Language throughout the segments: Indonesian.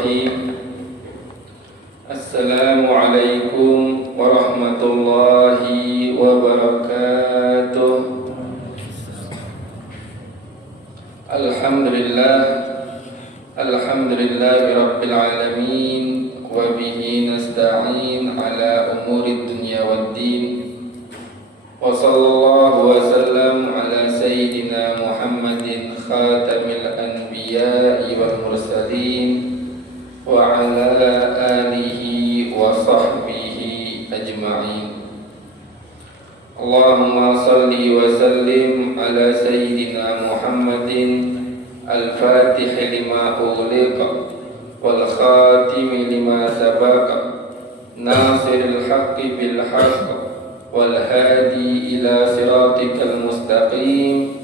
Bismillahirrahmanirrahim. Assalamualaikum warahmatullahi wabarakatuh. Alhamdulillahi rabbil alamin, wa bihi nasta'in ala umuri dunya waddin. Wa sallallahu wa sallam ala sayyidina Muhammadin khatamil anbiya'i wal mursalin wa ala alihi wa sahbihi ajma'in. Allahumma salli wa sallim ala sayyidina Muhammadin al-fatih lima ughliqa wal khatim lima sabaqa nasiril haqqi bil haqq wal hadi ila siratikal mustaqim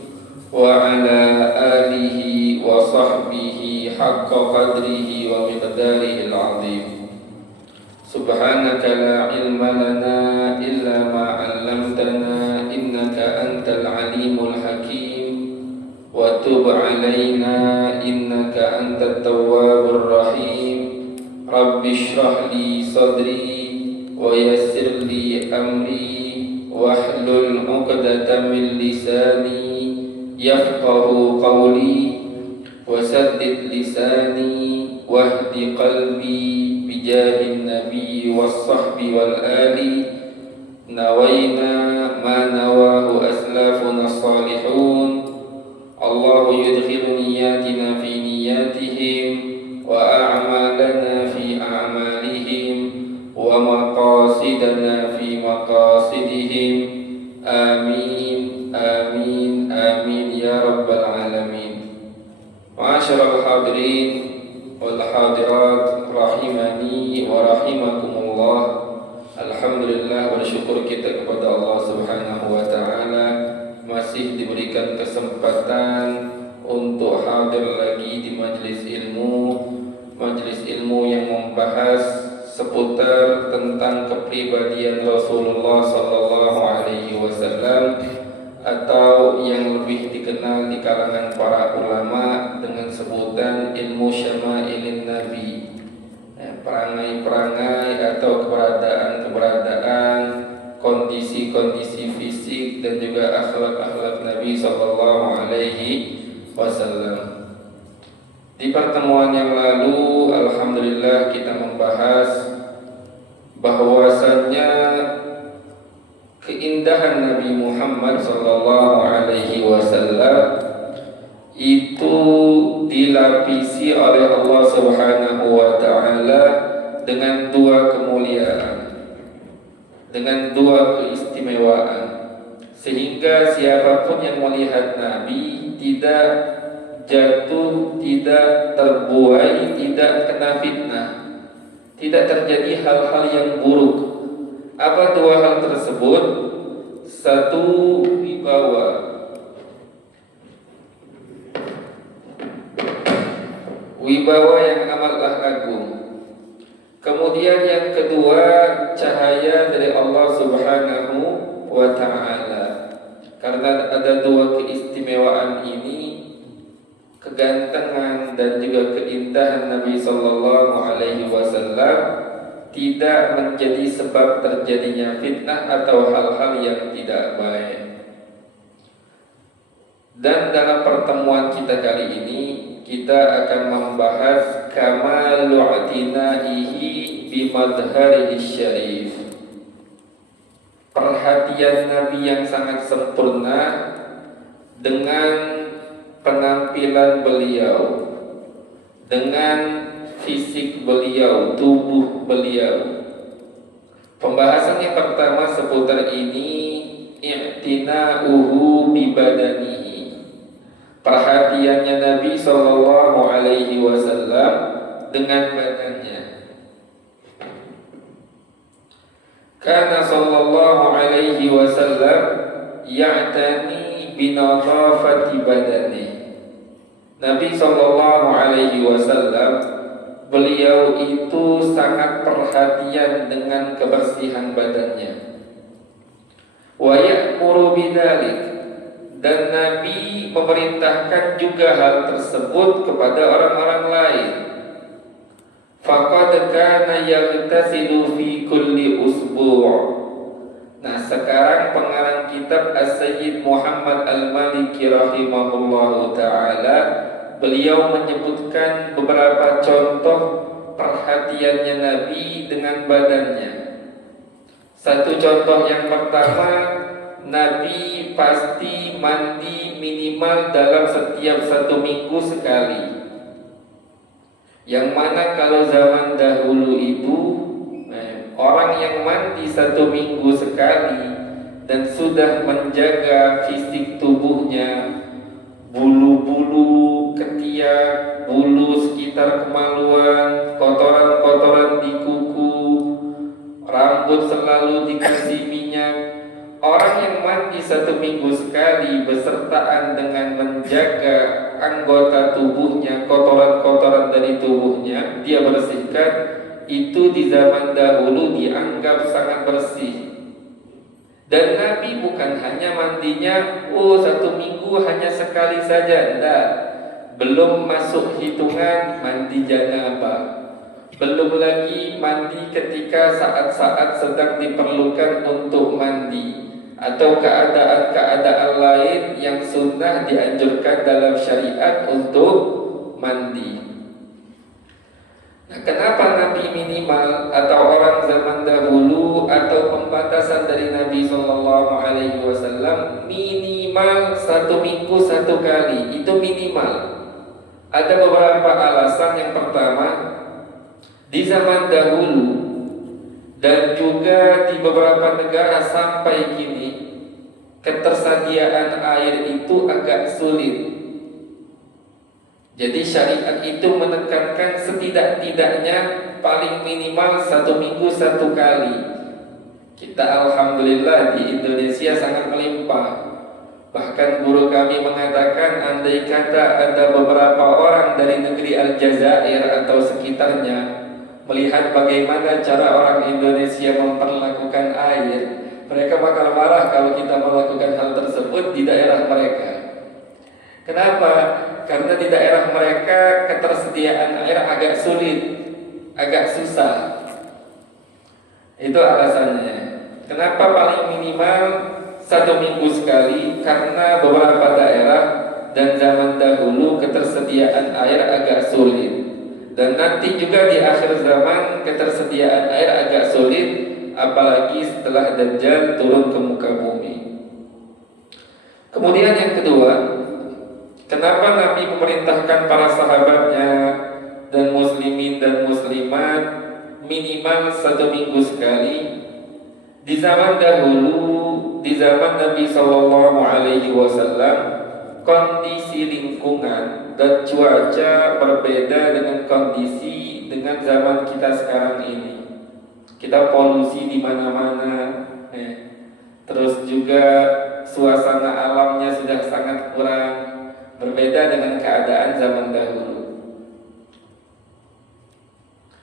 wa ala alihi wa sahbihi haqqa qadrihi wa miqdarihi al-azim. Subhanaka la ilma lana illa ma 'allamtana innaka antal alimul hakim wa tub 'alaina innaka antat tawwabur rahim. Rabbi shrah li sadri wa yassir li amri wahlul 'uqdatam min lisani yafqahu qawli wa saddid lisani wahdi qalbi bijahin nabi was sahbi wal ali. Nawaina ma nawahu aslafuna salihun. Allahu yudkhilu niyatina fi niyatihim wa a'malana fi a'malihim wa maqasidana fi maqasidihim. Amin, amin, amin ya rabbal alamin. Ma'asyiral hadirin wal hadirat rahimani wa rahimakumullah. Alhamdulillah, bersyukur kita kepada Allah Subhanahu wa taala masih diberikan kesempatan untuk hadir lagi di majelis ilmu yang membahas seputar tentang kepribadian Rasulullah sallallahu alaihi wasallam, atau yang lebih dikenal di kalangan para ulama dengan sebutan ilmu syama'ilin Nabi. Perangai-perangai atau keberadaan, kondisi-kondisi fisik dan juga akhlak-akhlak Nabi sallallahu alaihi wasallam. Di pertemuan yang lalu, alhamdulillah, kita membahas bahwasannya keindahan Nabi Muhammad sallallahu alaihi wasallam itu dilapisi oleh Allah Subhanahu wa taala dengan dua kemuliaan, dengan dua keistimewaan, sehingga siapapun yang melihat Nabi tidak jatuh, tidak terbuai, tidak kena fitnah, tidak terjadi hal-hal yang buruk. Apa dua hal tersebut? Satu, wibawa yang amatlah agung. Kemudian yang kedua, cahaya dari Allah Subhanahu wa ta'ala. Karena ada dua keistimewaan ini, kegantengan dan juga keindahan Nabi sallallahu alaihi wasallam tidak menjadi sebab terjadinya fitnah atau hal-hal yang tidak baik. Dan dalam pertemuan kita kali ini, kita akan membahas kamalu i'tinaihi bi madharihi syarif. Perhatian Nabi yang sangat sempurna dengan penampilan beliau, dengan fisik beliau, tubuh beliau. Pembahasan yang pertama seputar ini, i'tina'uhu bi badanihi. Perhatiannya Nabi sallallahu alaihi wasallam dengan badannya. Kana sallallahu alaihi wasallam ya'tani bi nadhafati badanihi. Nabi sallallahu alaihi wasallam, beliau itu sangat perhatian dengan kebersihan badannya. Wa ya'muru bidzalik, dan Nabi memerintahkan juga hal tersebut kepada orang-orang lain. kana yaghtasilu fi kulli usbu'. Nah, sekarang pengarang kitab As-Sayyid Muhammad Al-Maliki rahimahullahu ta'ala, beliau menyebutkan beberapa contoh perhatiannya Nabi dengan badannya. Satu contoh yang pertama, Nabi pasti mandi minimal dalam setiap 1 minggu sekali. Yang mana kalau zaman dahulu itu orang yang mandi 1 minggu sekali dan sudah menjaga fisik tubuhnya, bulu-bulu ketiak, bulu sekitar kemaluan, kotoran-kotoran di kuku, rambut selalu dikasih minyak. Orang yang mandi 1 minggu sekali besertaan dengan menjaga anggota tubuhnya, kotoran-kotoran dari tubuhnya dia bersihkan, itu di zaman dahulu dianggap sangat bersih. Dan Nabi bukan hanya mandinya 1 minggu hanya sekali saja, enggak. Belum masuk hitungan mandi janabah, belum lagi mandi ketika saat-saat sedang diperlukan untuk mandi, atau keadaan-keadaan lain yang sunnah dianjurkan dalam syariat untuk mandi. Nah, kenapa Nabi minimal atau orang zaman dahulu atau pembatasan dari Nabi Sallallahu Alaihi Wasallam minimal 1 minggu 1 kali, itu minimal. Ada beberapa alasan. Yang pertama, di zaman dahulu dan juga di beberapa negara sampai kini, ketersediaan air itu agak sulit. Jadi syariat itu menekankan setidak-tidaknya paling minimal 1 minggu 1 kali. Kita alhamdulillah di Indonesia sangat melimpah. Bahkan guru kami mengatakan, andai kata ada beberapa orang dari negeri Aljazair atau sekitarnya melihat bagaimana cara orang Indonesia memperlakukan air, mereka bakal marah kalau kita melakukan hal tersebut di daerah mereka. Kenapa? Karena di daerah mereka ketersediaan air agak sulit, agak susah. Itu alasannya. Kenapa paling minimal 1 minggu sekali? Karena beberapa daerah dan zaman dahulu ketersediaan air agak sulit. Dan nanti juga di akhir zaman ketersediaan air agak sulit, apalagi setelah Dajjal turun ke muka bumi. Kemudian yang kedua, kenapa Nabi memerintahkan para sahabatnya dan muslimin dan muslimat minimal 1 minggu sekali? Di zaman dahulu, di zaman Nabi Sallallahu Alaihi Wasallam, kondisi lingkungan dan cuaca berbeda dengan kondisi dengan zaman kita sekarang ini. Kita polusi di mana-mana, terus juga suasana alamnya sudah sangat kurang, berbeda dengan keadaan zaman dahulu.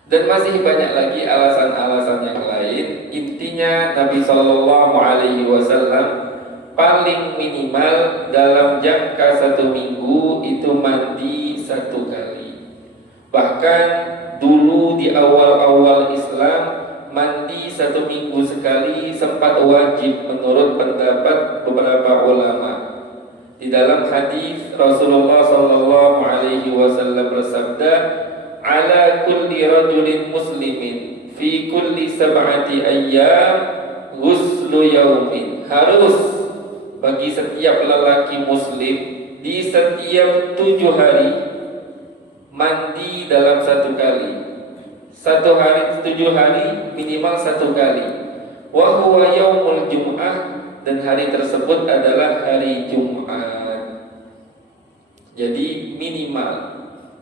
Dan masih banyak lagi alasan-alasan yang lain. Intinya Nabi Sallallahu Alaihi Wasallam paling minimal dalam jangka 1 minggu itu mandi 1 kali. Bahkan dulu di awal-awal Islam, mandi 1 minggu sekali sempat wajib menurut pendapat beberapa ulama. Di dalam hadis Rasulullah Sallallahu Alaihi Wasallam bersabda, "Ala kulli rajulin muslimin fi kulli 7 ayyam ghuslu yaumin." Harus bagi setiap lelaki muslim di setiap 7 hari mandi dalam 1 kali. 1 hari 7 hari minimal 1 kali. Wa huwa yaumul jum'ah, dan hari tersebut adalah hari Jumat. Jadi minimal.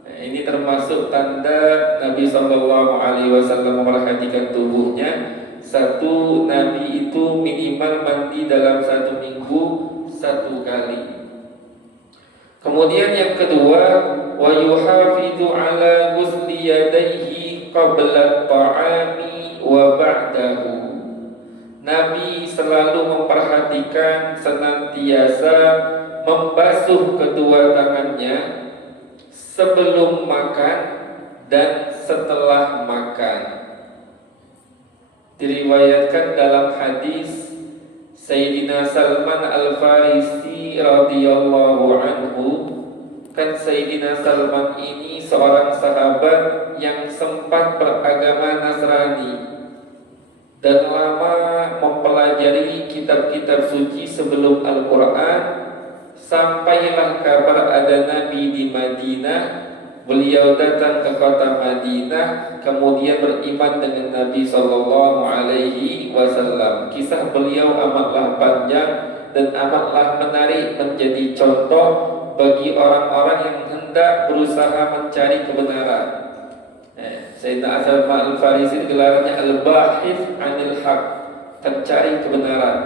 Nah, ini termasuk tanda Nabi Sallallahu Alaihi Wasallam memperhatikan tubuhnya. 1, Nabi itu minimal mandi dalam 1 minggu 1 kali. Kemudian yang kedua, wa yuhafidhu ala ghusli yadayhi qabla ta'ami wa ba'dahu. Nabi selalu memperhatikan senantiasa membasuh kedua tangannya sebelum makan dan setelah makan. Diriwayatkan dalam hadis Sayyidina Salman Al-Farisi radhiyallahu anhu, kan Sayyidina Salman ini seorang sahabat yang sempat beragama Nasrani dan lama mempelajari kitab-kitab suci sebelum Al-Quran. Sampailah kabar ada Nabi di Madinah. Beliau datang ke kota Madinah, kemudian beriman dengan Nabi Sallallahu Alaihi Wasallam. Kisah beliau amatlah panjang dan amatlah menarik, menjadi contoh bagi orang-orang yang hendak berusaha mencari kebenaran. Sayyidina Salman Al-Farisi gelarnya Al-Bahith Anil Haq, pencari kebenaran.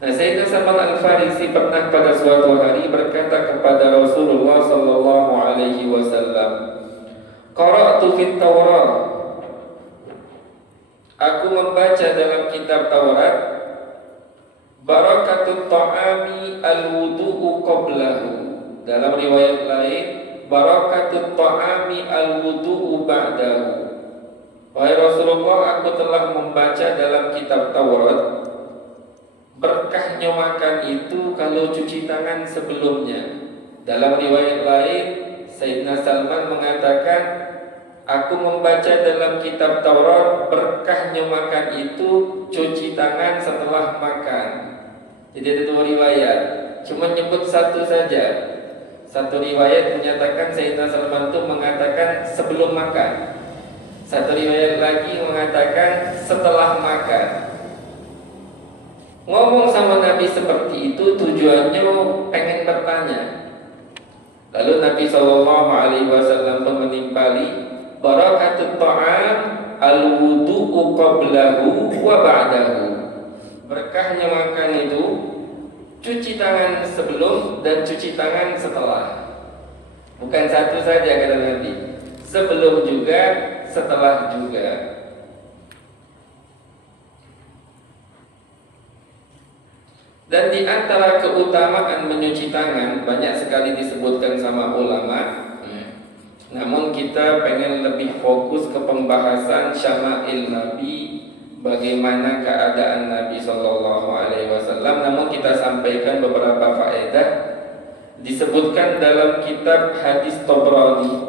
Nah, Sayyidina Salman Al-Farisi pernah pada suatu hari berkata kepada Rasulullah sallallahu alaihi wasallam, "Qara'tu fit Taurat." Aku membaca dalam kitab Taurat, barakatut ta'ami al-wudu'u qablahu. Dalam riwayat lain, barakatut ta'ami al-wudu'u ba'dahu. Wahai Rasulullah, aku telah membaca dalam kitab Taurat, berkahnya makan itu kalau cuci tangan sebelumnya. Dalam riwayat lain, Sayyidina Salman mengatakan, aku membaca dalam kitab Taurat, berkahnya makan itu cuci tangan setelah makan. Jadi ada dua riwayat, cuma nyebut satu saja. Satu riwayat menyatakan Sayyidina Salman itu mengatakan sebelum makan. Satu riwayat lagi mengatakan setelah makan. Ngomong sama Nabi seperti itu tujuannya pengen bertanya. Lalu Nabi SAW pun menimpali, barakatut ta'am al-wudu'u qablahu wa ba'dahu. Berkahnya makan itu cuci tangan sebelum dan cuci tangan setelah. Bukan satu saja kata Nabi, sebelum juga, setelah juga. Dan di antara keutamaan menyuci tangan banyak sekali disebutkan sama ulama. Namun kita pengen lebih fokus ke pembahasan syama'il Nabi, bagaimana keadaan Nabi Sallallahu Alaihi Wasallam. Namun kita sampaikan beberapa faedah. Disebutkan dalam kitab hadis Tabrani,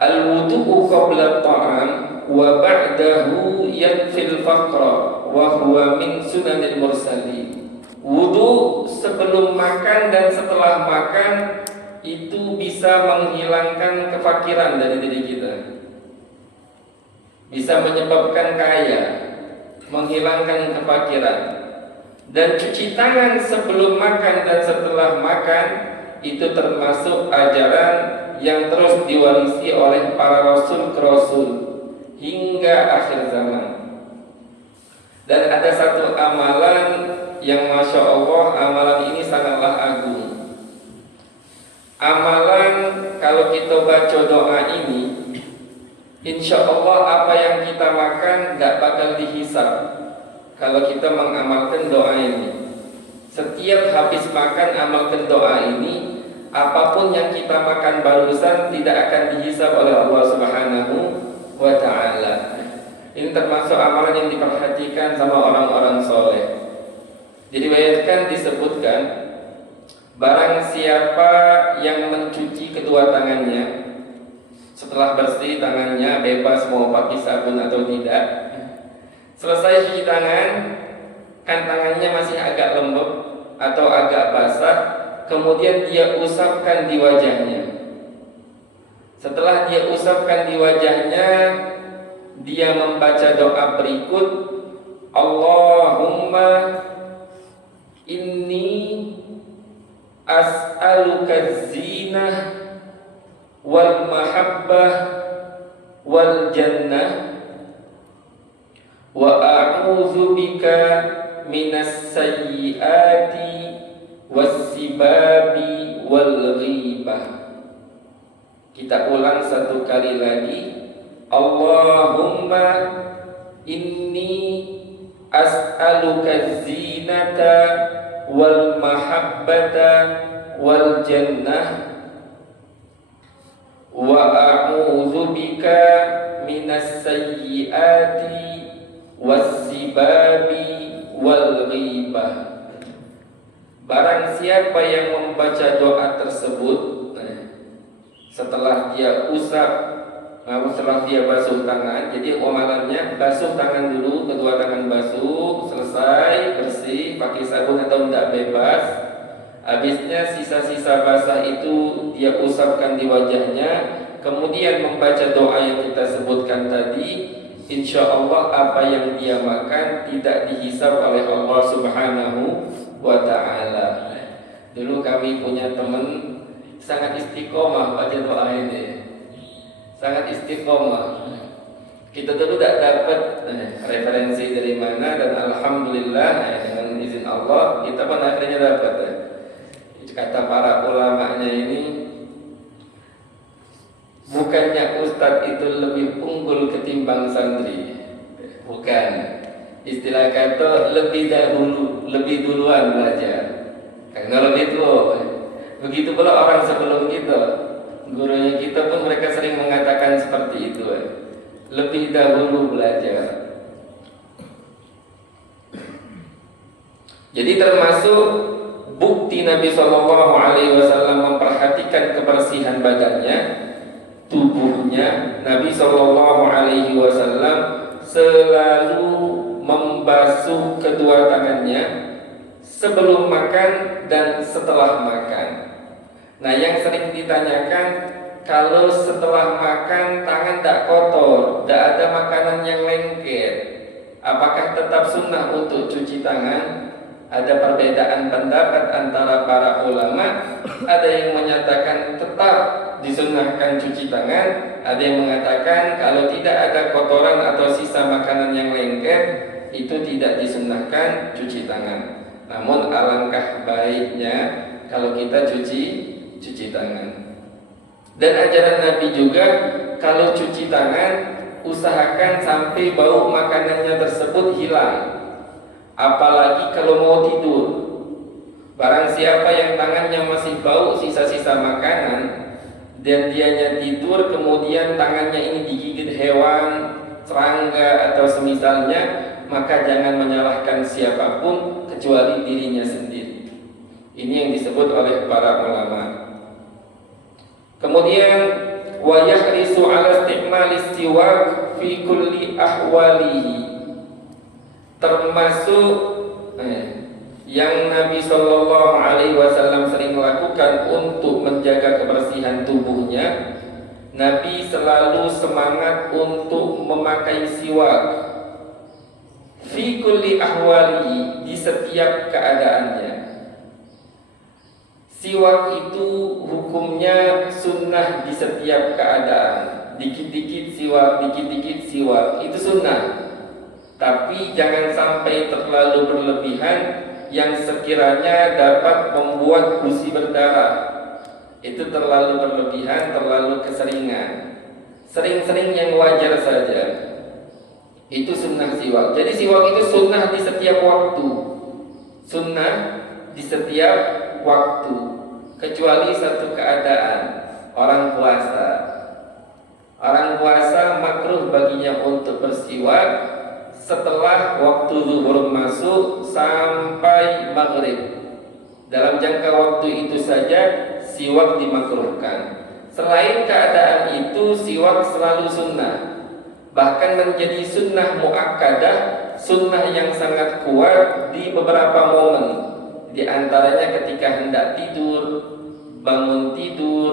al-wudu'u qabla ta'am wa ba'dahu yanfil faqra wa huwa min sunanil mursalin. Wudu sebelum makan dan setelah makan itu bisa menghilangkan kefakiran dari diri kita, bisa menyebabkan kaya, menghilangkan kefakiran. Dan cuci tangan sebelum makan dan setelah makan itu termasuk ajaran yang terus diwarisi oleh para rasul ke rasul hingga akhir zaman. Dan ada satu amalan yang Masya Allah, amalan ini sangatlah agung. Amalan kalau kita baca doa ini, insya Allah apa yang kita makan gak bakal dihisab kalau kita mengamalkan doa ini. Setiap habis makan amalkan doa ini, apapun yang kita makan barusan tidak akan dihisab oleh Allah Subhanahu wa Ta'ala. Ini termasuk amalan yang diperhatikan sama orang-orang soleh. Diriwayatkan disebutkan, barang siapa yang mencuci kedua tangannya, setelah bersih tangannya, bebas mau pakai sabun atau tidak, selesai cuci tangan, kan tangannya masih agak lembab atau agak basah, kemudian dia usapkan di wajahnya. Setelah dia usapkan di wajahnya, dia membaca doa berikut, Allahumma inni as'aluka zinah wal mahabbah wal jannah wa a'udzu bika minas sayyiati was-sibabi wal ghibah. Kita ulang satu kali lagi, Allahumma inni as'aluka zinata wal mahabbata wal jannah wa a'udzu bika minas sayyiati wassibabi wal ghibah. Barang siapa yang membaca doa tersebut setelah dia setelah dia basuh tangan, jadi amalannya basuh tangan dulu, kedua tangan basuh, selesai bersih, pakai sabun atau tidak bebas. Habisnya sisa-sisa basah itu dia usapkan di wajahnya, kemudian membaca doa yang kita sebutkan tadi. Insya Allah apa yang dia makan tidak dihisab oleh Allah Subhanahu wa ta'ala. Dulu kami punya teman sangat istiqomah baca doa ini, sangat istiqomah. Kita dulu tidak dapat referensi dari mana, dan alhamdulillah dengan izin Allah kita pun akhirnya dapat. Kata para ulamanya ini, bukannya ustadz itu lebih unggul ketimbang santri, bukan. Istilah kata lebih dahulu, lebih duluan belajar karena lebih tua. Begitu pula orang sebelum kita, gurunya kita pun mereka sering mengatakan seperti itu, lebih dahulu belajar. Jadi termasuk bukti Nabi SAW memperhatikan kebersihan badannya, tubuhnya. Nabi SAW selalu membasuh kedua tangannya sebelum makan dan setelah makan. Nah, yang sering ditanyakan, kalau setelah makan tangan tak kotor, tak ada makanan yang lengket, apakah tetap sunnah untuk cuci tangan? Ada perbedaan pendapat antara para ulama. Ada yang menyatakan tetap disunnahkan cuci tangan, ada yang mengatakan kalau tidak ada kotoran atau sisa makanan yang lengket itu tidak disunnahkan cuci tangan. Namun alangkah baiknya kalau kita cuci tangan. Dan ajaran Nabi juga, kalau cuci tangan usahakan sampai bau makanannya tersebut hilang. Apalagi kalau mau tidur, barang siapa yang tangannya masih bau sisa-sisa makanan dan dianya tidur, kemudian tangannya ini digigit hewan, serangga atau semisalnya, maka jangan menyalahkan siapapun kecuali dirinya sendiri. Ini yang disebut oleh para ulama. Kemudian wa yahrisu ala isti'malis siwak fi kulli ahwalihi. Termasuk yang Nabi SAW sering lakukan untuk menjaga kebersihan tubuhnya, Nabi selalu semangat untuk memakai siwak fi kulli ahwali, di setiap keadaannya. Siwak itu hukumnya sunnah di setiap keadaan. Dikit-dikit siwak, dikit-dikit siwak, itu sunnah. Tapi jangan sampai terlalu berlebihan yang sekiranya dapat membuat gusi berdarah. Itu terlalu berlebihan, terlalu keseringan. Sering-sering yang wajar saja. Itu sunnah siwak. Jadi siwak itu sunnah di setiap waktu. Sunnah di setiap waktu. Kecuali satu keadaan, orang puasa. Orang puasa makruh baginya untuk bersiwak setelah waktu zuhur masuk sampai maghrib. Dalam jangka waktu itu saja siwak dimakruhkan. Selain keadaan itu, siwak selalu sunnah. Bahkan menjadi sunnah muakkadah, sunnah yang sangat kuat di beberapa momen. Di antaranya ketika hendak tidur, bangun tidur,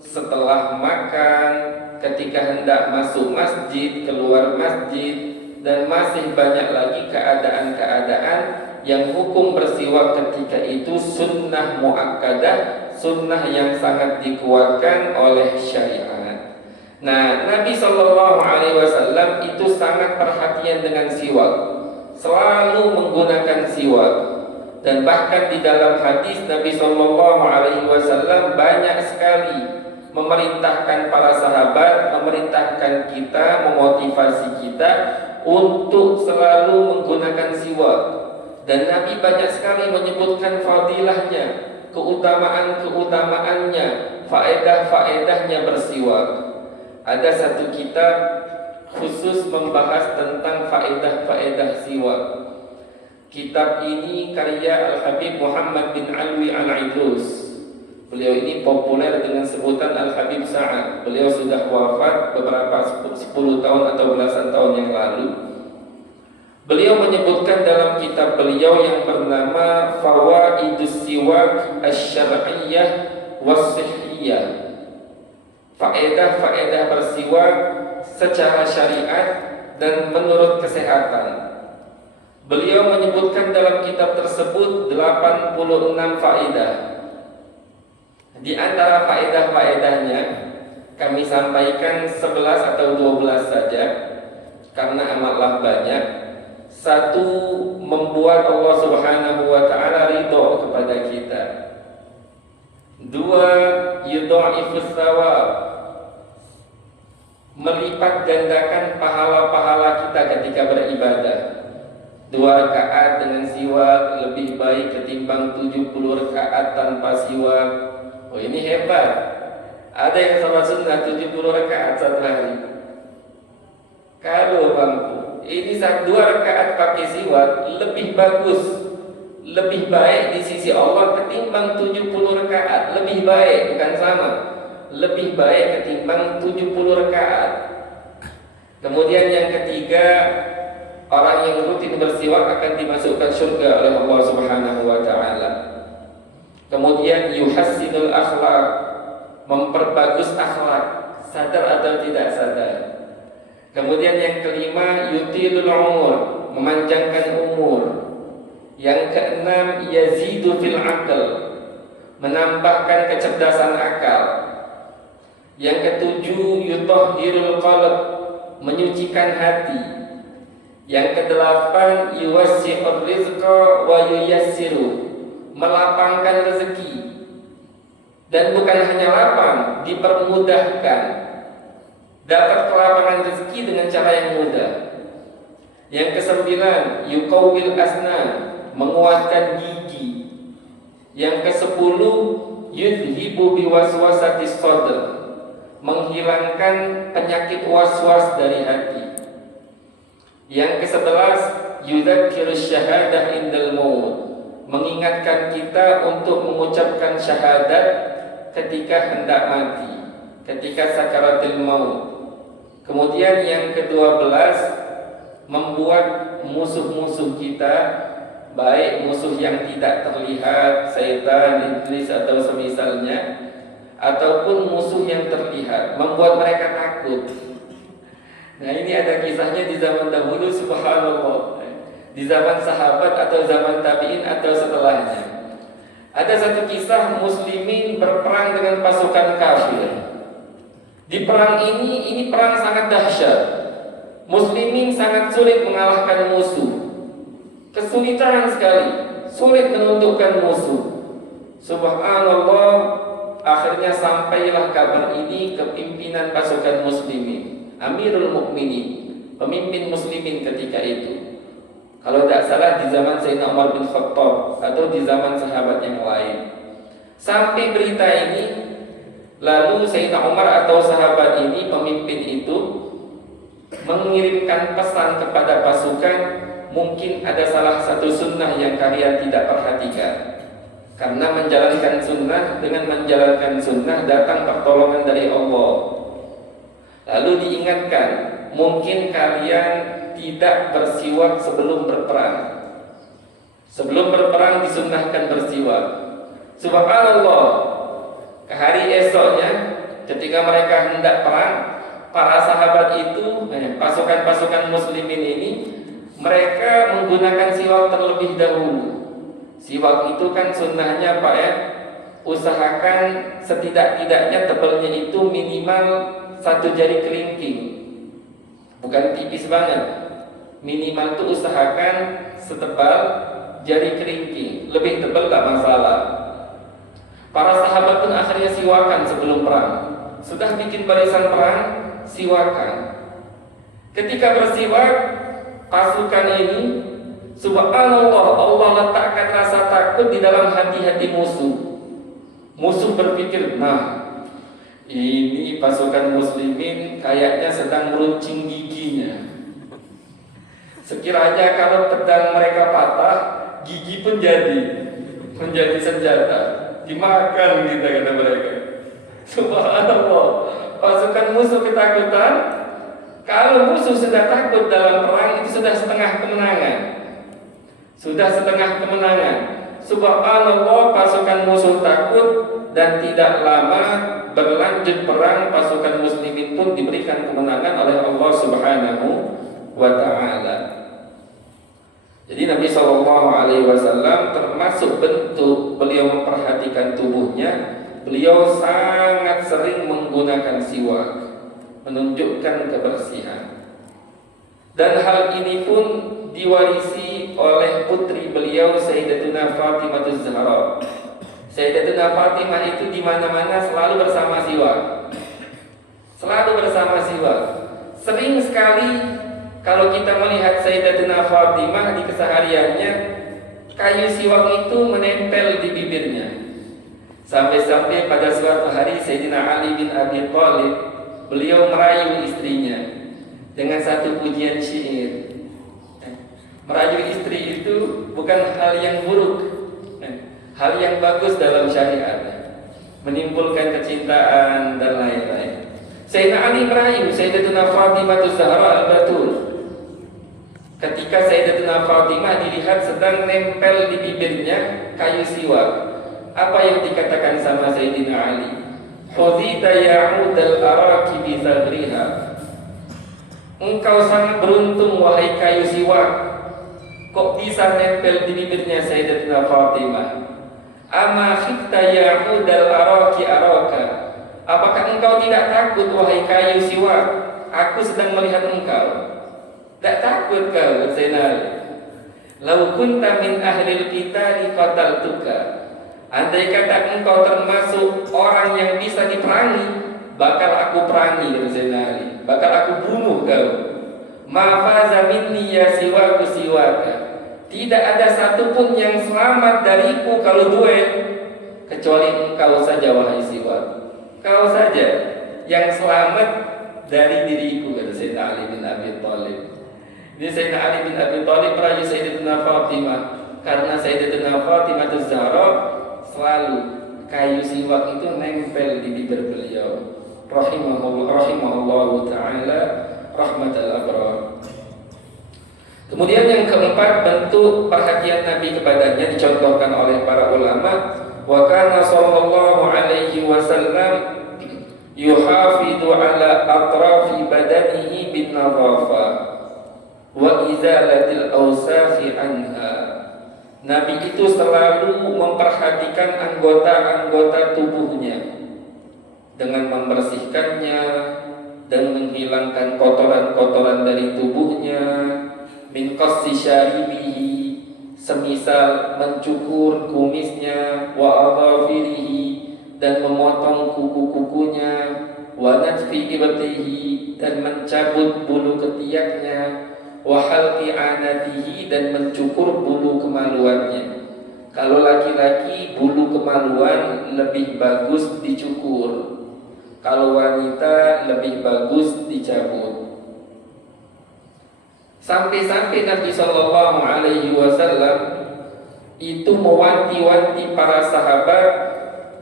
setelah makan, ketika hendak masuk masjid, keluar masjid, dan masih banyak lagi keadaan-keadaan yang hukum bersiwak ketika itu sunnah muakkadah, sunnah yang sangat dikuatkan oleh syariat. Nah, Nabi SAW itu sangat perhatian dengan siwak, selalu menggunakan siwak. Dan bahkan di dalam hadis Nabi SAW banyak sekali memerintahkan para sahabat, memerintahkan kita, memotivasi kita untuk selalu menggunakan siwak. Dan Nabi banyak sekali menyebutkan fadilahnya, keutamaan-keutamaannya, faedah-faedahnya bersiwak. Ada satu kitab khusus membahas tentang faedah-faedah siwak. Kitab ini karya Al-Habib Muhammad bin Alwi Al-Idrus. Beliau ini populer dengan sebutan Al-Habib Sa'ad. Beliau sudah wafat beberapa 10 tahun atau belasan tahun yang lalu. Beliau menyebutkan dalam kitab beliau yang bernama Fawaidus Siwak Asy-Syar'iyyah Was-Sihhiyah. Faedah-faedah bersiwak secara syariat dan menurut kesehatan. Beliau menyebutkan dalam kitab tersebut 86 faedah. Di antara faedah-faedahnya kami sampaikan 11 atau 12 saja karena amatlah banyak. Satu, membuat Allah Subhanahu wa taala ridho kepada kita. Dua, yudha'ifus thawab, melipat gandakan pahala-pahala kita ketika beribadah. 2 rakaat dengan siwak lebih baik ketimbang 70 rakaat tanpa siwak. Oh, ini hebat. Ada yang sholat sunnah 70 rakaat satu hari. Kalau bangku, ini 2 rakaat pakai siwak lebih bagus, lebih baik di sisi Allah ketimbang 70 rakaat. Lebih baik, bukan sama. Lebih baik ketimbang 70 rakaat. Kemudian yang ketiga, orang yang rutin bersiwak akan dimasukkan surga oleh Allah Subhanahu wa taala. Kemudian yuhassinul akhlak, memperbagus akhlak, sadar atau tidak sadar. Kemudian yang kelima, yutilul umur, memanjangkan umur. Yang keenam, yazidu fil aql, menambahkan kecerdasan akal. Yang ketujuh, yutahhirul qalb, menyucikan hati. Yang kedelapan, yuwassi'ur rizqa wa yuyassiru, melapangkan rezeki. Dan bukan hanya lapang, dipermudahkan. Dapat kelapangan rezeki dengan cara yang mudah. Yang kesembilan, yuqawwil asnan, menguatkan gigi. Yang kesepuluh, yudhibu biwaswasatis sadr, menghilangkan penyakit waswas dari hati. Yang ke-11, yudzakirus syahadah indal maut, mengingatkan kita untuk mengucapkan syahadat ketika hendak mati, ketika sakaratul maut. Kemudian yang ke-12, membuat musuh-musuh kita, baik musuh yang tidak terlihat, setan, iblis atau semisalnya, ataupun musuh yang terlihat, membuat mereka takut. Nah, ini ada kisahnya di zaman dahulu, subhanallah, di zaman sahabat atau zaman tabi'in atau setelahnya. Ada satu kisah muslimin berperang dengan pasukan kafir. Di perang ini perang sangat dahsyat. Muslimin sangat sulit mengalahkan musuh. Kesulitan sekali, sulit menundukkan musuh. Subhanallah, akhirnya sampailah kabar ini ke pimpinan pasukan muslimin, Amirul Mukminin, pemimpin muslimin ketika itu. Kalau tidak salah di zaman Sayyidina Umar bin Khattab atau di zaman sahabat yang lain. Sampai berita ini, lalu Sayyidina Umar atau sahabat ini, pemimpin itu, mengirimkan pesan kepada pasukan, mungkin ada salah satu sunnah yang kalian tidak perhatikan. Karena menjalankan sunnah, dengan menjalankan sunnah datang pertolongan dari Allah. Lalu diingatkan, mungkin kalian tidak bersiwak sebelum berperang. Sebelum berperang disunnahkan bersiwak. Subhanallah, ke hari esoknya ketika mereka hendak perang, para sahabat itu, pasukan-pasukan muslimin ini, mereka menggunakan siwak terlebih dahulu. Siwak itu kan sunnahnya Pak ya, usahakan setidak-tidaknya tebalnya itu minimal 1 jari kelingking, bukan tipis banget. Minimal itu usahakan setebal jari kelingking, lebih tebal tak masalah. Para sahabat pun akhirnya siwakan sebelum perang. Sudah bikin barisan perang, siwakan. Ketika bersiwak, pasukan ini, subhanallah, Allah letakkan rasa takut di dalam hati-hati musuh. Musuh berpikir, nah, Ini pasukan muslimin kayaknya sedang meruncing giginya. Sekiranya kalau pedang mereka patah, gigi pun menjadi senjata, dimakan kita, kata mereka. Subhanallah, pasukan musuh ketakutan. Kalau musuh sudah takut dalam perang, itu sudah setengah kemenangan. Subhanallah, pasukan musuh takut dan tidak lama berlanjut perang, pasukan muslimin pun diberikan kemenangan oleh Allah Subhanahu wa ta'ala. Jadi Nabi SAW termasuk bentuk beliau memperhatikan tubuhnya, beliau sangat sering menggunakan siwak, menunjukkan kebersihan. Dan hal ini pun diwarisi oleh putri beliau Sayyidatuna Fatimah Az-Zahra. Sayyidatuna Fatimah itu di mana-mana selalu bersama siwak. Sering sekali kalau kita melihat Sayyidatuna Fatimah di kesehariannya, kayu siwak itu menempel di bibirnya. Sampai-sampai pada suatu hari Sayyidina Ali bin Abi Thalib, beliau merayu istrinya dengan satu pujian syair. Merayu istri itu bukan hal yang buruk, hal yang bagus dalam syariat, menimbulkan kecintaan dan lain-lain. Sayyidina Ali merayu Sayyidatuna Fatimah Az-Zahra Al-Batul. Ketika Sayyidatuna Fatimah dilihat sedang nempel di bibirnya kayu siwak, apa yang dikatakan sama Sayyidina Ali? Khudita ya'udal araki bi sadriha. Engkau sangat beruntung wahai kayu siwak, kok bisa nempel di bibirnya Sayyidatuna Fatimah. Ama khifta ya'udal araki araka. Apakah engkau tidak takut wahai kayu siwak? Aku sedang melihat engkau. Tak takut kau, Sayyidina Ali. Lau kunta min ahlil qitali qataltuka. Andai kata engkau termasuk orang yang bisa diperangi, bakal aku perangi, Sayyidina Ali. Bakal aku bunuh kau. Ma faza minni ya siwaku siwaka. Tidak ada satupun yang selamat dariku kalau duet, kecuali engkau saja wahai siwak. Kau saja yang selamat dari diriku, kata Sayyidina Ali bin Abi Thalib. Ini Sayyidina Ali bin Abi Thalib merayu Sayyidatuna Fatimah karena Sayyidatuna Fatimah Az-Zahra selalu kayu siwak itu nempel di bibir beliau. Rahimahullah ta'ala rahmatal abrar. Kemudian yang keempat, bentuk perhatian Nabi kepadanya dicontohkan oleh para ulama. Wa kana sallallahu alaihi wasallam yuhafidu ala atrafi badanihi bin nadhafa wa izalatil awsafi anha. Nabi itu selalu memperhatikan anggota-anggota tubuhnya dengan membersihkannya dan menghilangkan kotoran-kotoran dari tubuhnya. Min qassi syaribihi, semisal mencukur kumisnya, wa adhafirihi, dan memotong kuku-kukunya, wa natfi ibtihi, dan mencabut bulu ketiaknya, wa halqi anatihi, dan mencukur bulu kemaluannya. Kalau laki-laki bulu kemaluan lebih bagus dicukur, kalau wanita lebih bagus dicabut. Sampai-sampai Nabi Shallallahu Alaihi Wasallam itu mewanti-wanti para sahabat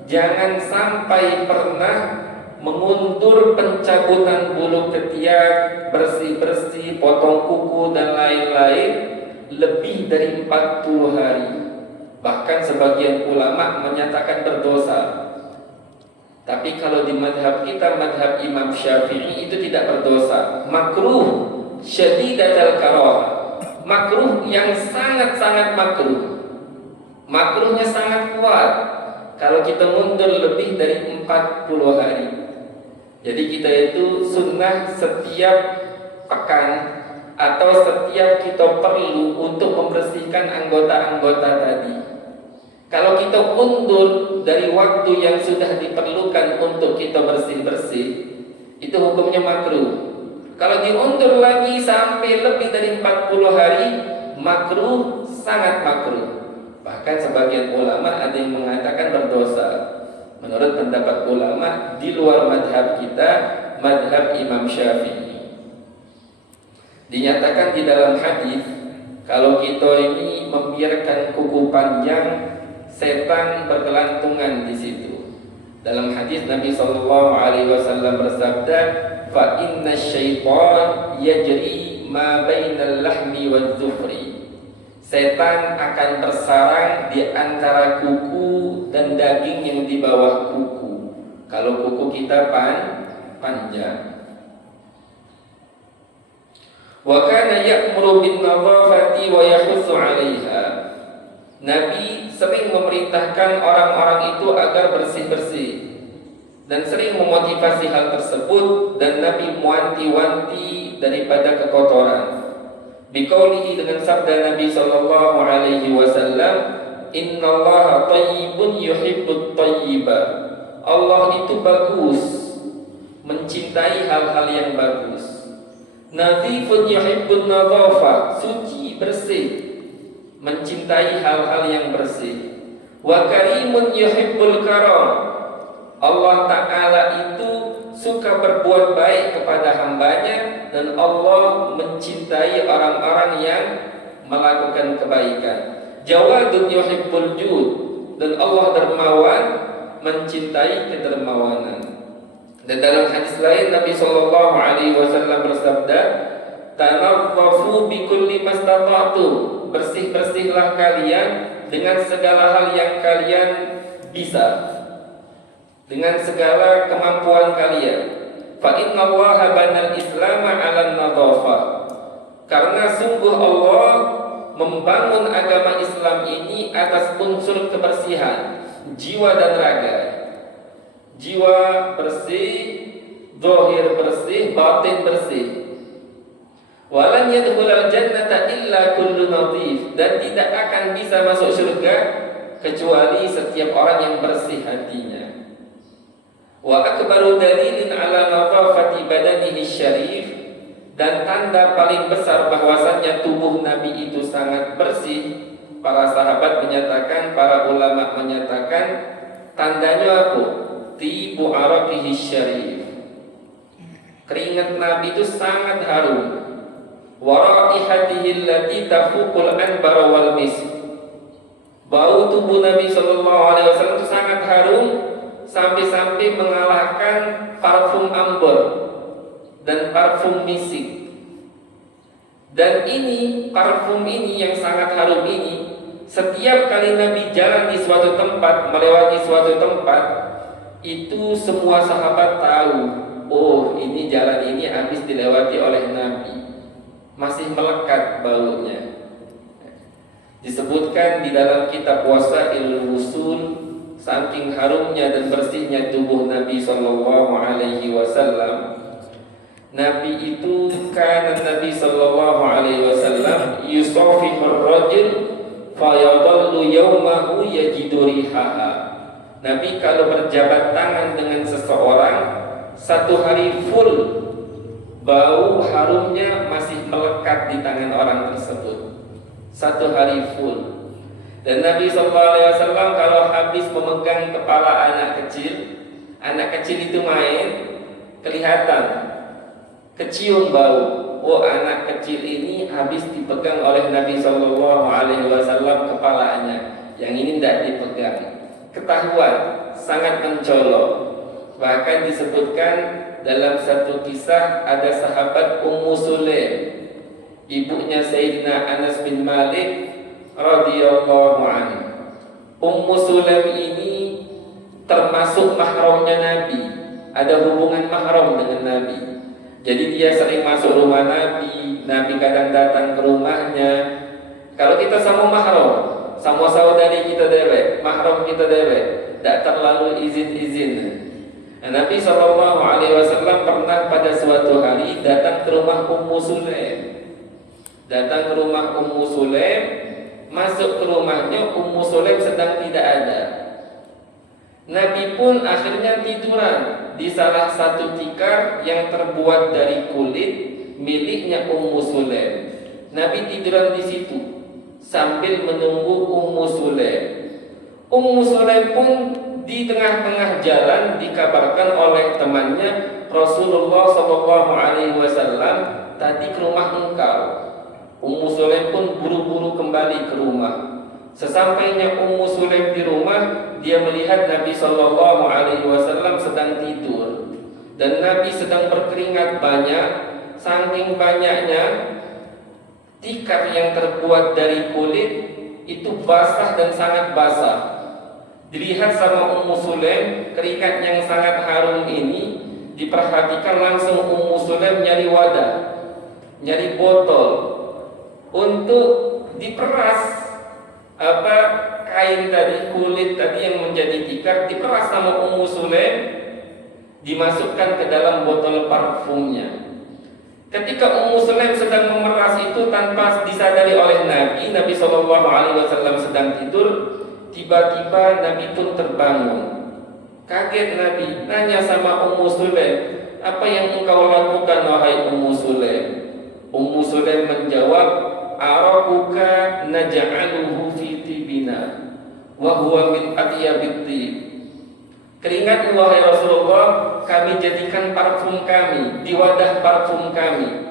jangan sampai pernah mengundur pencabutan bulu ketiak, bersih-bersih, potong kuku dan lain-lain lebih dari 40 hari. Bahkan sebagian ulama menyatakan berdosa. Tapi kalau di madhab kita, madhab Imam Syafi'i, itu tidak berdosa, makruh syadidatul karah, makruh yang sangat-sangat makruh. Makruhnya sangat kuat kalau kita mundur lebih dari 40 hari. Jadi kita itu sunnah setiap pekan atau setiap kita perlu untuk membersihkan anggota-anggota tadi. Kalau kita undur dari waktu yang sudah diperlukan untuk kita bersih-bersih, itu hukumnya makruh. Kalau diundur lagi sampai lebih dari 40 hari, makruh, sangat makruh. Bahkan sebagian ulama ada yang mengatakan berdosa. menurut pendapat ulama di luar madhab kita, madhab Imam Syafi'i. Dinyatakan di dalam hadis, kalau kita ini membiarkan kuku panjang, setan berkelantungan di situ. Dalam hadis Nabi Shallallahu Alaihi Wasallam bersabda, "Fa inna syaitan yajri ma bainal lahmi wal zufri." Setan akan bersarang di antara kuku dan daging yang di bawah kuku. Kalau kuku kita panjang. Wa kana ya'muru bin nadhafati wa yahussu 'alaiha. Nabi sering memerintahkan orang-orang itu agar bersih-bersih dan sering memotivasi hal tersebut, dan Nabi mewanti-wanti daripada kekotoran. Biqaulihi, dengan sabda Nabi sallallahu alaihi wasallam, "Innallaha thayyibun yuhibbut thayyiba." Allah itu bagus, mencintai hal-hal yang bagus. Nadhifun yuhibbun nadhafa, suci, bersih, mencintai hal-hal yang bersih. Wa karimun yuhibbul karam, Allah Ta'ala itu suka berbuat baik kepada hambanya, dan Allah mencintai orang-orang yang melakukan kebaikan. Jawadun yuhibbul jud, dan Allah dermawan, mencintai kedermawanan. Dan dalam hadis lain Nabi Shallallahu Alaihi Wasallam bersabda, "Tanaffafu bikulli mastata'tum." Bersih-bersihlah kalian dengan segala hal yang kalian bisa, dengan segala kemampuan kalian. Fa innallaha banal islama 'alan nadhafah. Karena sungguh Allah membangun agama Islam ini atas unsur kebersihan jiwa dan raga. Jiwa bersih, zahir bersih, batin bersih. Walan yadkhulul jannata illa kullu nadhif, dan tidak akan bisa masuk surga kecuali setiap orang yang bersih hatinya. Wa akbaru dalilin ala nadhafati badanihi syarif, dan tanda paling besar bahwasannya tubuh Nabi itu sangat bersih, para sahabat menyatakan, para ulama menyatakan, tandanya apa? Tibu araqihi syarif, keringat Nabi itu sangat harum. Wa raihatihi allati tafuqul anbar wal misk, bau tubuh Nabi sallallahu alaihi wasallam itu sangat harum, sampai-sampai mengalahkan parfum amber dan parfum misik. Dan ini, parfum ini yang sangat harum ini, setiap kali Nabi jalan di suatu tempat, melewati suatu tempat, itu semua sahabat tahu, oh ini jalan ini habis dilewati oleh Nabi, masih melekat baunya. Disebutkan di dalam kitab Wasailul Wusul, saking harumnya dan bersihnya tubuh Nabi Sallallahu Alaihi Wasallam, Nabi itu kan Nabi Sallallahu Alaihi Wasallam yusafihur rajul fayadallu yawmahu yajidu rihaha. Nabi kalau berjabat tangan dengan seseorang, satu hari full bau harumnya masih melekat di tangan orang tersebut, satu hari full. Dan Nabi SAW kalau habis memegang kepala anak kecil itu main, kelihatan, kecium bau. Oh, anak kecil ini habis dipegang oleh Nabi SAW kepalanya, yang ini tidak dipegang. Ketahuan, sangat mencolok. Bahkan disebutkan dalam satu kisah, ada sahabat Ummu Sulaim, ibunya Sayyidina Anas bin Malik radhiyallahu anhu. Ummu Sulaim ini termasuk mahramnya Nabi, ada hubungan mahram dengan Nabi. Jadi dia sering masuk rumah Nabi, Nabi kadang datang ke rumahnya. Kalau kita sama mahram, sama saudari kita dewek, mahram kita dewek, tidak terlalu izin-izin. Nabi SAW pernah pada suatu hari datang ke rumah Ummu Sulaim. Datang ke rumah Ummu Sulaim, masuk ke rumahnya, Ummu Sulaim sedang tidak ada. Nabi pun akhirnya tiduran di salah satu tikar yang terbuat dari kulit miliknya Ummu Sulaim. Nabi tiduran di situ sambil menunggu Ummu Sulaim. Ummu Sulaim pun di tengah-tengah jalan dikabarkan oleh temannya, Rasulullah SAW tadi ke rumah engkau. Ummu Sulaim pun buru-buru kembali ke rumah. Sesampainya Ummu Sulaim di rumah, dia melihat Nabi SAW sedang tidur dan Nabi sedang berkeringat banyak. Saking banyaknya, tikar yang terbuat dari kulit itu basah dan sangat basah. Dilihat sama Ummu Sulaim, keringat yang sangat harum ini, diperhatikan langsung Ummu Sulaim nyari wadah, nyari botol untuk diperas kain tadi, kulit tadi yang menjadi tikar, diperas sama Ummu Sulaim, dimasukkan ke dalam botol parfumnya. Ketika Ummu Sulaim sedang memeras itu tanpa disadari oleh Nabi SAW sedang tidur, tiba-tiba Nabi pun terbangun. Kaget Nabi, nanya sama Ummu Sulaim, apa yang engkau lakukan wahai Ummu Sulaim? Ummu Sulaim menjawab, arakuka naj'aluhu fi tibina wa huwa min atyabit tib. Keringatmu wahai Rasulullah, kami jadikan parfum kami di wadah parfum kami.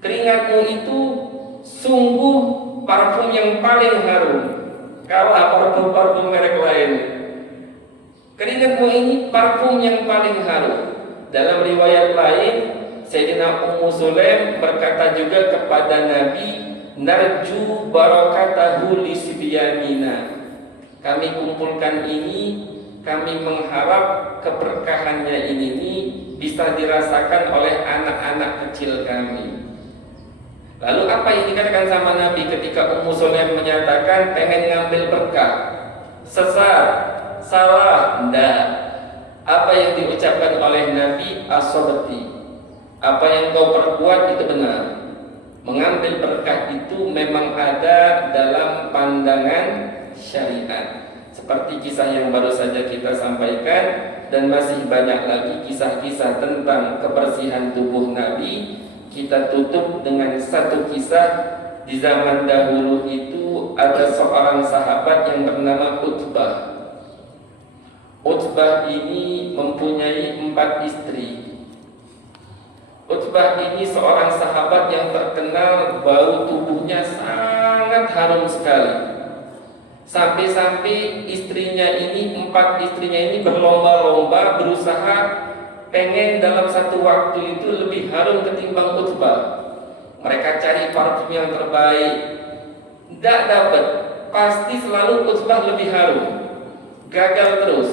Keringatmu itu sungguh parfum yang paling harum, kalah parfum-parfum merek lain. Keringatmu ini parfum yang paling harum. Dalam riwayat lain, Sayyidina Ummu Sulaim berkata juga kepada Nabi, narju barakatahu li sibyanina. Kami kumpulkan ini, kami mengharap keberkahannya ini bisa dirasakan oleh anak-anak kecil kami. Lalu apa yang dikatakan sama Nabi ketika Ummu Sulaim menyatakan pengen ngambil berkah? Sesat, salah, enggak. Apa yang diucapkan oleh Nabi, as-sabati. Apa yang kau perbuat itu benar. Mengambil berkah itu memang ada dalam pandangan syariat. Seperti kisah yang baru saja kita sampaikan, dan masih banyak lagi kisah-kisah tentang kebersihan tubuh Nabi. Kita tutup dengan satu kisah. Di zaman dahulu itu ada seorang sahabat yang bernama Utbah. Utbah ini mempunyai 4 istri. Utbah ini seorang sahabat yang terkenal bau tubuhnya sangat harum sekali. Sampai-sampai istrinya ini, 4 istrinya ini berlomba-lomba berusaha pengen dalam satu waktu itu lebih harum ketimbang Utbah. Mereka cari parfum yang terbaik, tidak dapat. Pasti selalu Utbah lebih harum, gagal terus.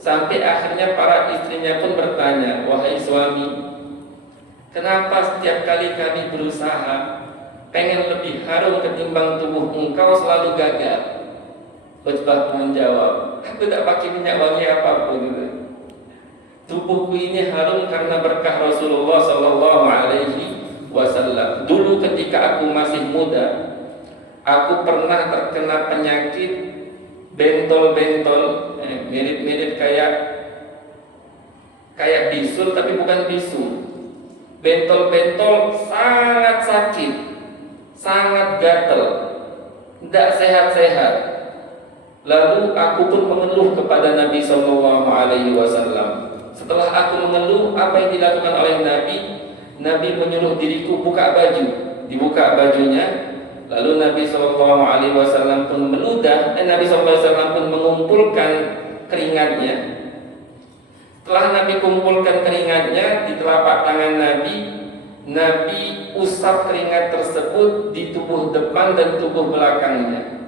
Sampai akhirnya para istrinya pun bertanya, wahai suami, kenapa setiap kali kami berusaha pengen lebih harum ketimbang tubuh engkau selalu gagal? Utbah menjawab, aku tak pakai minyak wangi apapun. Tubuhku ini harum karena berkah Rasulullah SAW. Dulu ketika aku masih muda, aku pernah terkena penyakit bentol-bentol, mirip-mirip kayak bisul tapi bukan bisul. Bentol-bentol sangat sakit, sangat gatel, tidak sehat-sehat. Lalu aku pun mengeluh kepada Nabi SAW. Setelah aku mengeluh, apa yang dilakukan oleh Nabi? Nabi menyuruh diriku buka baju. Dibuka bajunya. Lalu Nabi SAW pun meludah. Nabi SAW pun mengumpulkan keringatnya. Setelah Nabi kumpulkan keringatnya di telapak tangan Nabi, Nabi usap keringat tersebut di tubuh depan dan tubuh belakangnya.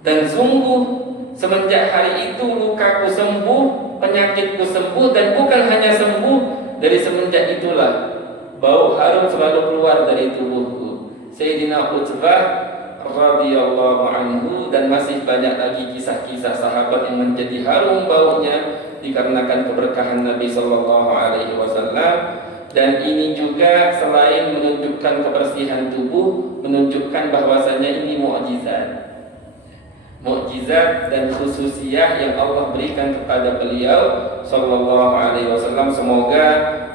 Dan sungguh semenjak hari itu lukaku sembuh, penyakitku sembuh, dan bukan hanya sembuh, dari semenjak itulah bau harum selalu keluar dari tubuhku. Sayyidina Utbah radhiyallahu anhu, dan masih banyak lagi kisah-kisah sahabat yang menjadi harum baunya dikarenakan keberkahan Nabi sallallahu alaihi wasallam. Dan ini juga selain menunjukkan kebersihan tubuh, menunjukkan bahwasanya ini mukjizat. Mukjizat dan khususiyah yang Allah berikan kepada beliau sallallahu alaihi wasallam. Semoga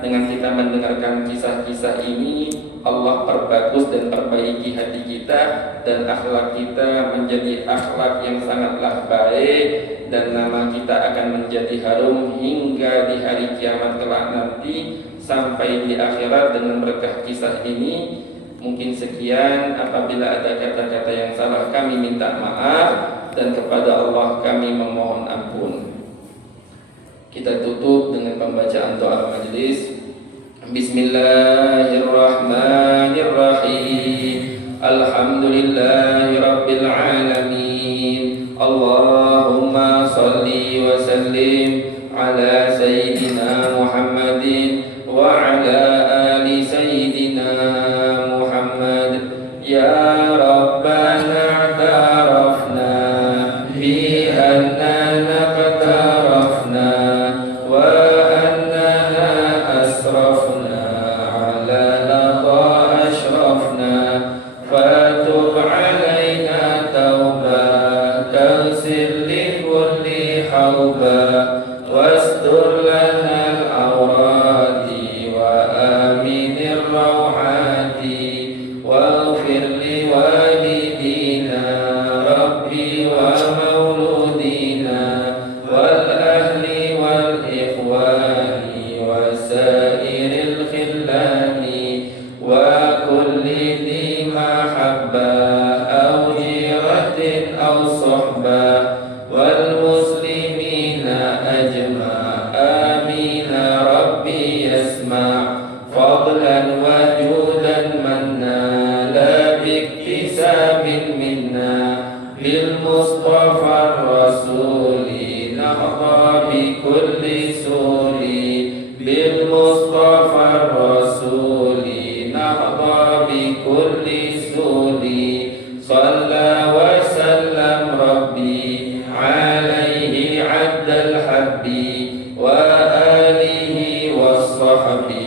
dengan kita mendengarkan kisah-kisah ini, Allah perbagus dan perbaiki hati kita, dan akhlak kita menjadi akhlak yang sangatlah baik, dan nama kita akan menjadi harum hingga di hari kiamat kelak nanti sampai di akhirat dengan berkah kisah ini. Mungkin sekian, apabila ada kata-kata yang salah kami minta maaf, dan kepada Allah kami memohon ampun. Kita tutup dengan pembacaan doa majelis. Bismillahirrahmanirrahim. Alhamdulillahi rabbil alamin. Allahumma salli wa sallim ala sayyidina Muhammadin wa ala ali sayyidina Muhammad. Ya Rabbana ta'arafna bi annana qatarafna wa annana asrafna ala lata ashrafna fatub alayna tawbah taghsil li kulli hawbah wastur lana al-awrati wa aminir rawhati waghfir li walidina rabbi wa mauludina wal ahli wal ikhwani wa sairil khillani wa kulli dhi mahabba aw jiratin aw sohba wal muslimina ajma amina rabbi yasma' fadlan wa judan manna la biktisabin minna bil mustafa rasuli nahda bi kulli suli bil mustafa rasuli nahda bi kulli suli salla wa sallam rabbi alaihi addal habbi wa alihi was-sahbi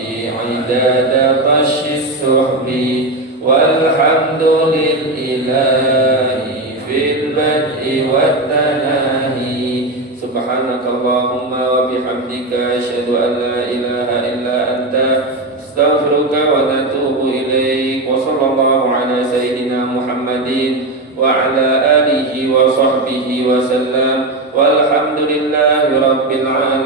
idada tashis suhbi walhamdulillahi fil bad'i wat tanahi. Subhanakallahumma wa bihamdika asyhadu an la ilaha illa anta astaghfiruka wa atubu ilaik. Wa sallallahu ala sayyidina Muhammadin wa ala alihi wa sahbihi wa sallam walhamdulillahi rabbil alamin.